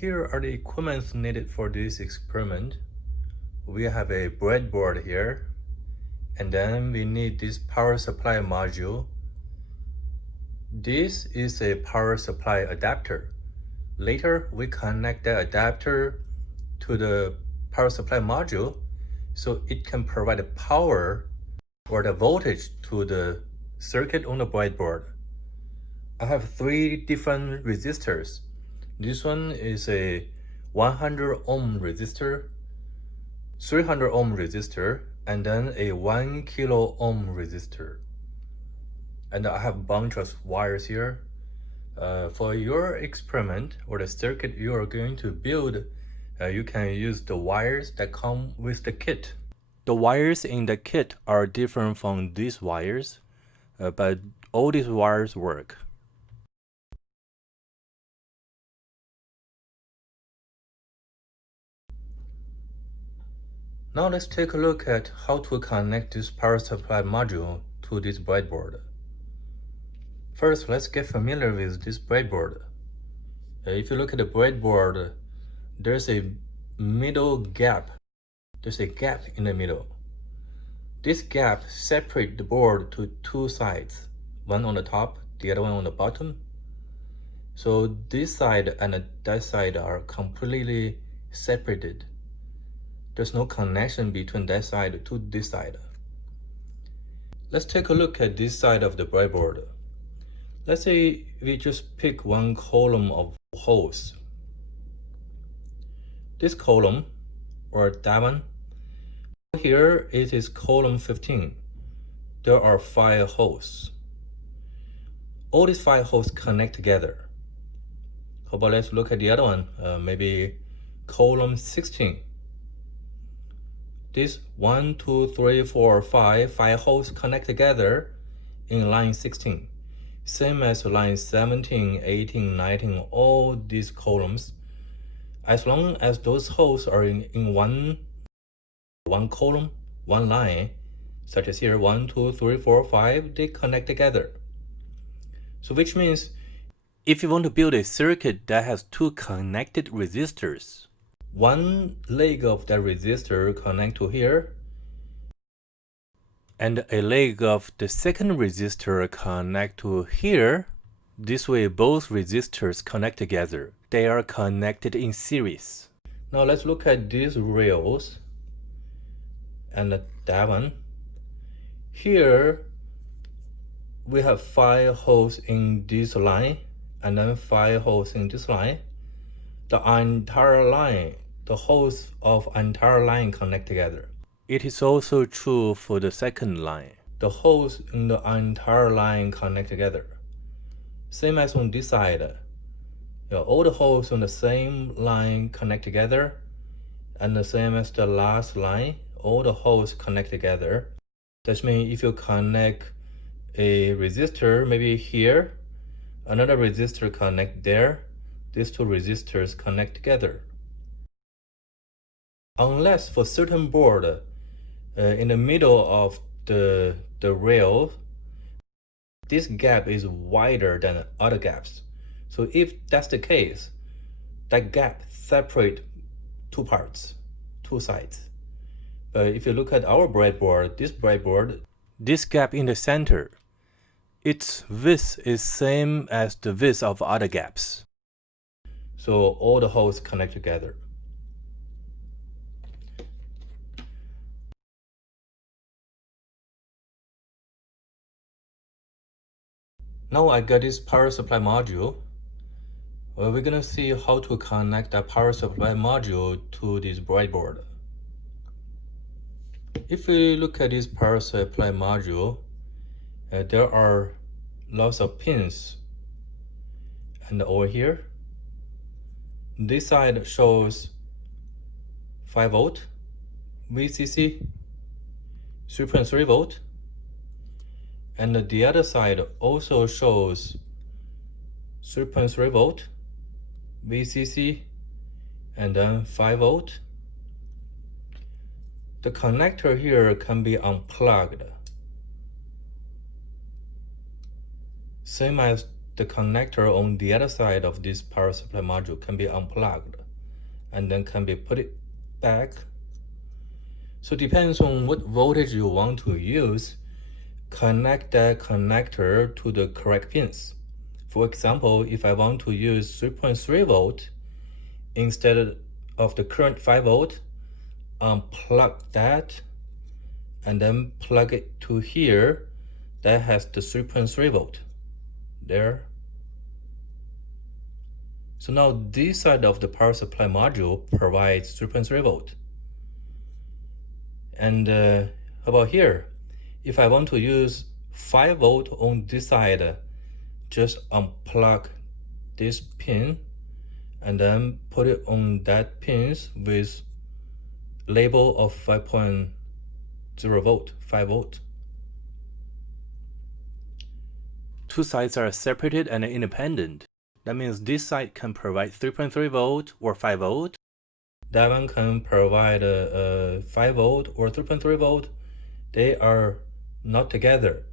Here are the equipments needed for this experiment. We have a breadboard here, and then we need this power supply module. This is a power supply adapter. Later, we connect the adapter to the power supply module so it can provide the power or the voltage to the circuit on the breadboard. I have 3 different resistors. This one is a 100 ohm resistor, 300 ohm resistor, and then a 1 kilo ohm resistor. And I have a bunch of wires here. For your experiment or the circuit you are going to build, you can use the wires that come with the kit. The wires in the kit are different from these wires, but all these wires work. Now let's take a look at how to connect this power supply module to this breadboard. First, let's get familiar with this breadboard. If you look at the breadboard, there's a middle gap. There's a gap in the middle. This gap separates the board to 2 sides, one on the top, the other one on the bottom. So this side and that side are completely separated. There's no connection between that side to this side. Let's take a look at this side of the breadboard. Let's say we just pick one column of holes. This column, or that one, here it is column 15. There are 5 holes. All these 5 holes connect together. How about let's look at the other one, maybe column 16. This 1, 2, 3, 4, 5 holes connect together in line 16. Same as line 17, 18, 19, all these columns. As long as those holes are in one column, one line, such as here 1, 2, 3, 4, 5, they connect together. So which means if you want to build a circuit that has 2 connected resistors, one leg of that resistor connect to here, and a leg of the second resistor connect to here. This way both resistors connect together. They are connected in series. Now let's look at these rails and that one. Here we have 5 holes in this line and then 5 holes in this line. The entire line, the holes of entire line connect together. It is also true for the second line. The holes in the entire line connect together. Same as on this side. All the holes on the same line connect together, and the same as the last line, all the holes connect together. That means if you connect a resistor, maybe here, another resistor connect there, these 2 resistors connect together. Unless for certain board, in the middle of the rail, this gap is wider than other gaps. So if that's the case, that gap separates 2 parts, 2 sides. But if you look at our breadboard, this gap in the center, its width is same as the width of other gaps. So all the holes connect together. Now I got this power supply module. Well, we're gonna see how to connect that power supply module to this breadboard. If we look at this power supply module, there are lots of pins. And over here, this side shows 5 volt, VCC, 3.3 volt. And the other side also shows 3.3 volt, VCC, and then 5 volt. The connector here can be unplugged. Same as the connector on the other side of this power supply module can be unplugged and then can be put it back. So it depends on what voltage you want to use. Connect that connector to the correct pins. For example, if I want to use 3.3 volt instead of the current 5 volt, unplug that and then plug it to here that has the 3.3 volt there. So now this side of the power supply module provides 3.3 volt. And how about here? If I want to use 5 volt on this side, just unplug this pin and then put it on that pins with label of 5.0 volt, 5 volt. Two sides are separated and independent. That means this side can provide 3.3 volt or 5 volt. That one can provide 5 volt or 3.3 volt. They are not together.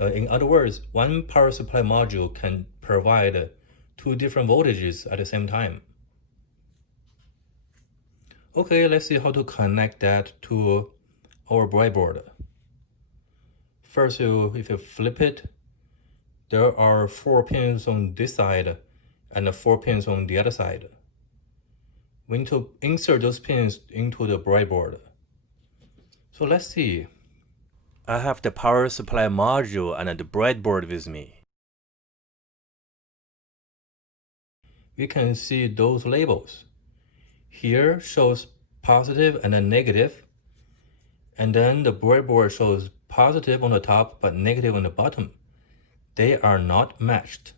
In other words, one power supply module can provide two different voltages at the same time. Okay, let's see how to connect that to our breadboard. First, if you flip it, there are 4 pins on this side and 4 pins on the other side. We need to insert those pins into the breadboard. So let's see. I have the power supply module and the breadboard with me. We can see those labels. Here shows positive and then negative. And then the breadboard shows positive on the top but negative on the bottom. They are not matched.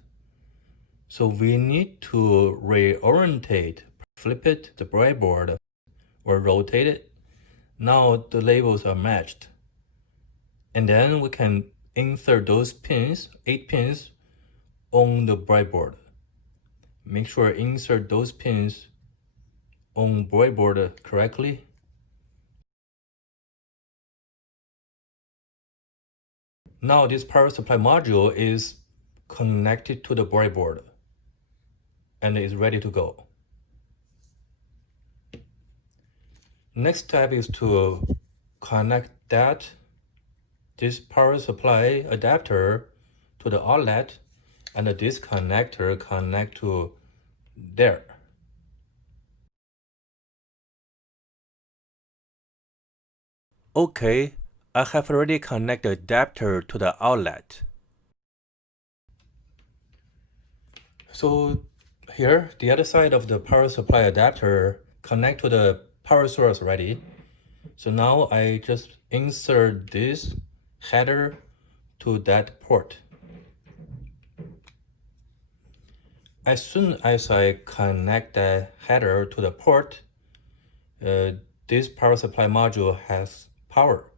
So we need to reorientate, flip it, the breadboard, or rotate it. Now the labels are matched. And then we can insert those pins, 8 pins, on the breadboard. Make sure insert those pins on breadboard correctly. Now this power supply module is connected to the breadboard and is ready to go. Next step is to connect this power supply adapter to the outlet, and this connector connect to there. Okay, I have already connected the adapter to the outlet. So here, the other side of the power supply adapter connect to the power source already. So now I just insert this header to that port. As soon as I connect the header to the port, this power supply module has power.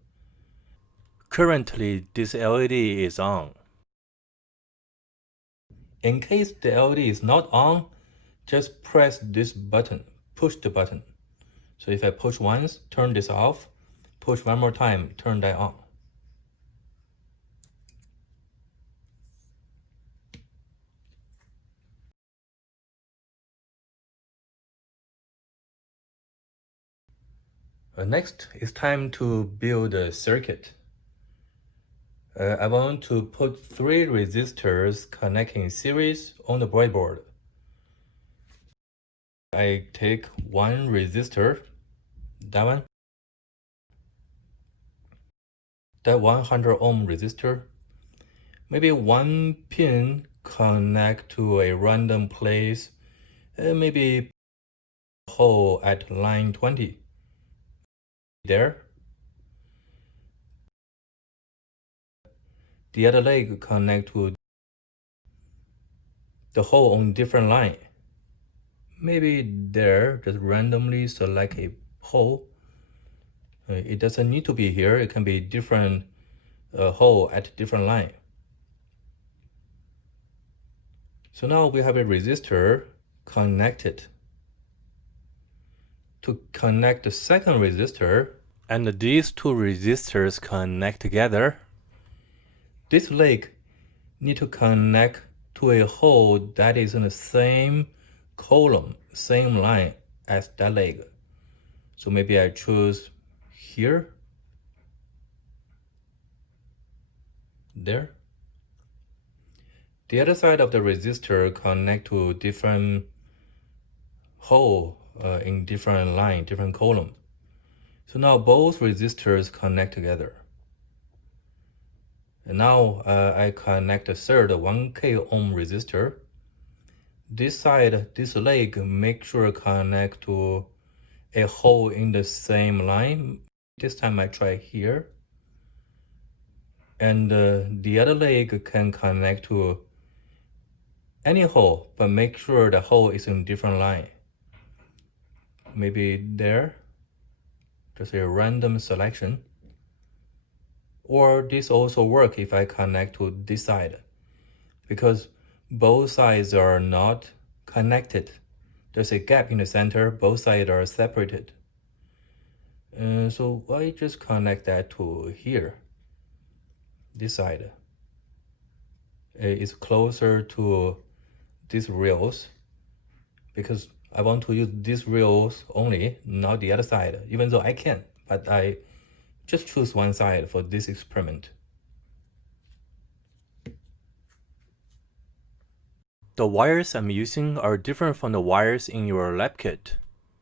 Currently, this LED is on. In case the LED is not on, just press this button, push the button. So if I push once, turn this off, push one more time, turn that on. Next, it's time to build a circuit. I want to put 3 resistors connecting in series on the breadboard. I take one resistor, that one, that 100 ohm resistor, maybe one pin connect to a random place, maybe hole at line 20. There. The other leg connect to the hole on different line. Maybe there, just randomly select a hole. It doesn't need to be here. It can be different hole at different line. So now we have a resistor connected. To connect the second resistor, and these 2 resistors connect together, this leg need to connect to a hole that is in the same column, same line as that leg. So maybe I choose here, there. The other side of the resistor connect to different hole in different line, different column. So now both resistors connect together. And now I connect the third 1K ohm resistor. This side, this leg, make sure connect to a hole in the same line. This time I try here. And the other leg can connect to any hole, but make sure the hole is in different line. Maybe there, just a random selection. Or this also work if I connect to this side, because both sides are not connected. There's a gap in the center, both sides are separated. So I just connect that to here. This side is closer to these rails because I want to use these rails only, not the other side, even though I can, but I just choose one side for this experiment. The wires I'm using are different from the wires in your lab kit.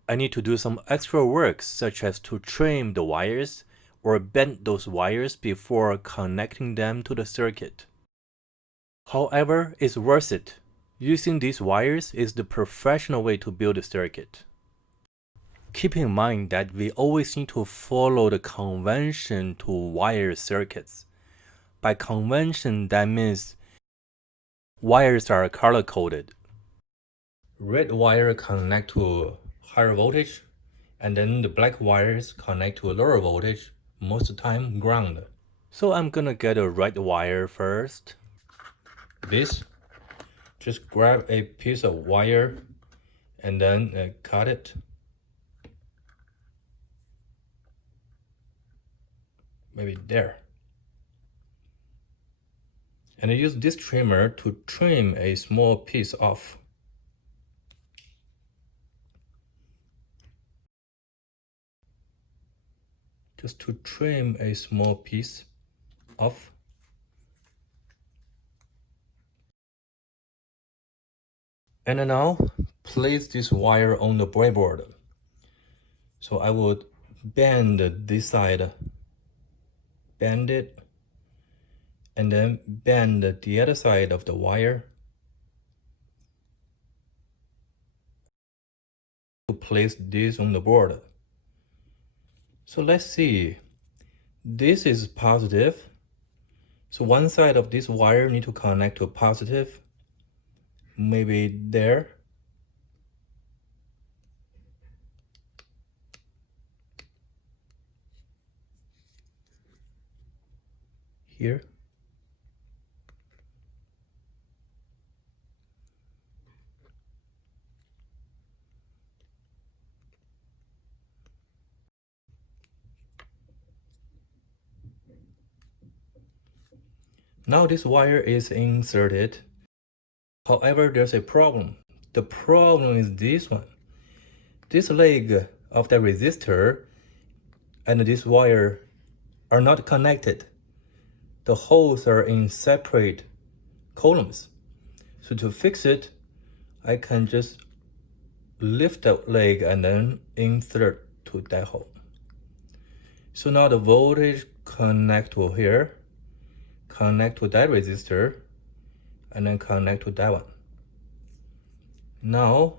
I need to do some extra work, such as to trim the wires or bend those wires before connecting them to the circuit. However, it's worth it. Using these wires is the professional way to build a circuit. Keep in mind that we always need to follow the convention to wire circuits. By convention, that means wires are color-coded. Red wire connect to higher voltage, and then the black wires connect to lower voltage, most of the time ground. So I'm gonna get a red wire first. This, just grab a piece of wire and then cut it. Maybe there. And I use this trimmer to trim a small piece off. Just to trim a small piece off. And now place this wire on the breadboard. So I would bend this side, bend it, and then bend the other side of the wire to place this on the board. So let's see, this is positive. So one side of this wire need to connect to positive, maybe there. Here. Now this wire is inserted. However, there's a problem. The problem is this one. This leg of the resistor and this wire are not connected. The holes are in separate columns. So to fix it, I can just lift the leg and then insert to that hole. So now the voltage connect to here, connect to that resistor, and then connect to that one. Now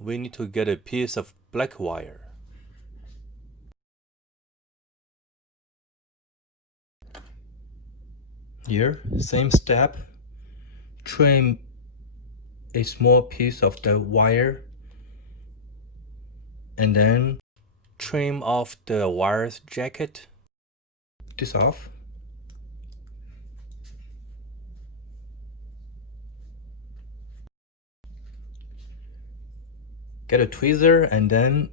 we need to get a piece of black wire. Here, same step, trim a small piece of the wire, and then trim off the wire's jacket. This off. Get a tweezer and then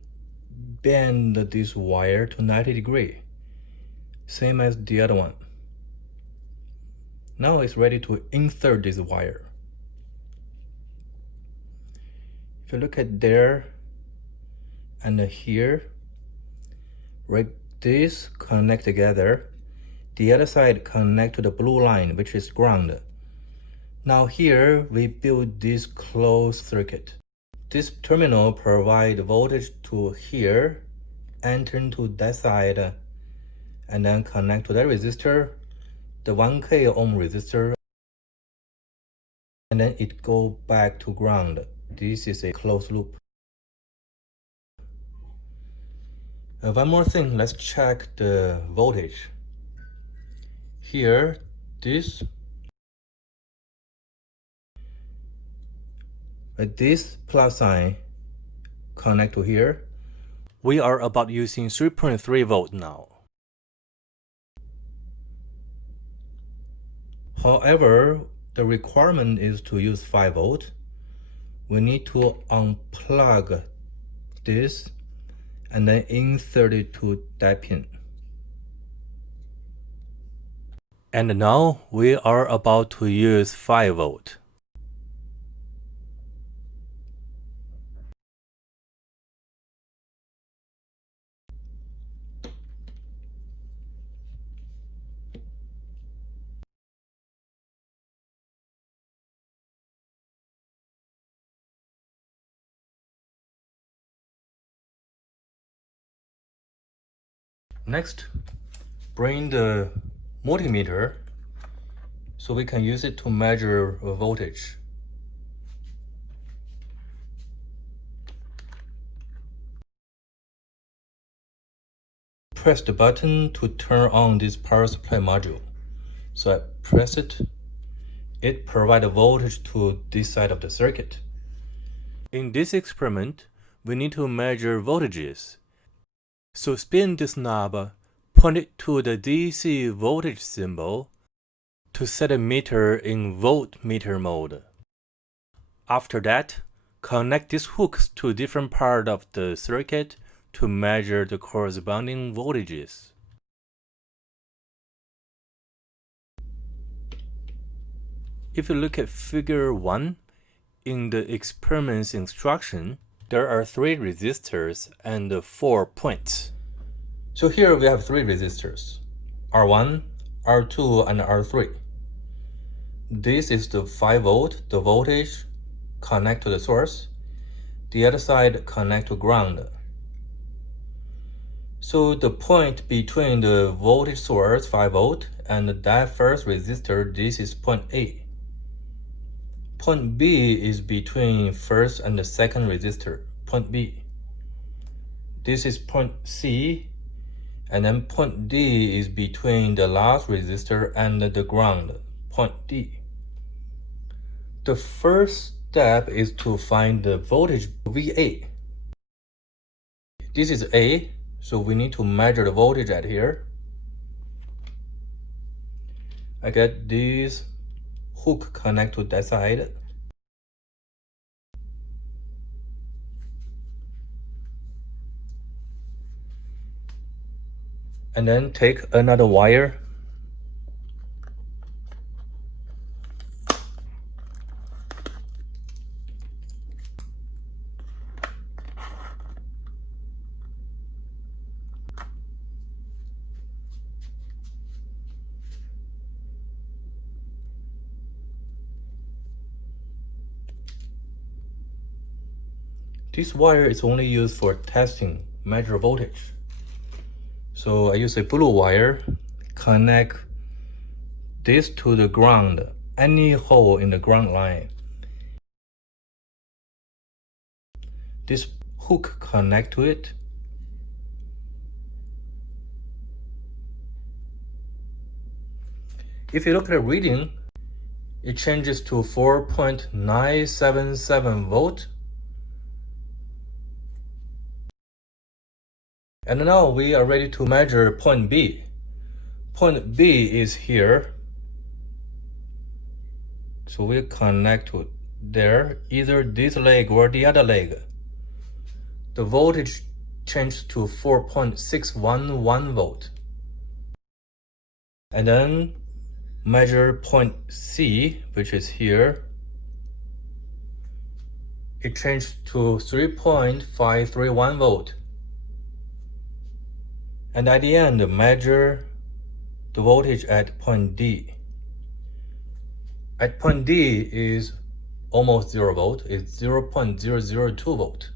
bend this wire to 90 degrees, same as the other one. Now it's ready to insert this wire. If you look at there and here, right, this connect together. The other side connect to the blue line, which is ground. Now here we build this closed circuit. This terminal provide voltage to here, enter to that side, and then connect to that resistor, the 1K ohm resistor, and then it go back to ground. This is a closed loop. One more thing, let's check the voltage. Here, this plus sign connect to here. We are about using 3.3 volt now. However, the requirement is to use 5 volt. We need to unplug this and then insert it to that pin. And now we are about to use 5 volt. Next, bring the multimeter so we can use it to measure voltage. Press the button to turn on this power supply module. So I press it. It provides voltage to this side of the circuit. In this experiment, we need to measure voltages. So spin this knob, point it to the DC voltage symbol to set a meter in voltmeter mode. After that, connect these hooks to different parts of the circuit to measure the corresponding voltages. If you look at figure 1, in the experiment's instruction, there are 3 resistors and 4 points. So here we have 3 resistors, R1, R2, and R3. This is the 5 volt, the voltage connect to the source. The other side connect to ground. So the point between the voltage source 5 volt and that first resistor, this is point A. Point B is between first and the second resistor, point B. This is point C, and then point D is between the last resistor and the ground, point D. The first step is to find the voltage VA. This is A, so we need to measure the voltage at here. I get this hook connect to that side. And then take another wire. This wire is only used for testing, measure voltage. So I use a blue wire, connect this to the ground, any hole in the ground line. This hook connect to it. If you look at the reading, it changes to 4.977 volt. And now we are ready to measure point B. Point B is here. So we connect to there, either this leg or the other leg. The voltage changed to 4.611 volt. And then measure point C, which is here. It changed to 3.531 volt. And at the end, measure the voltage at point D. At point D is almost 0 volt, it's 0.002 volt.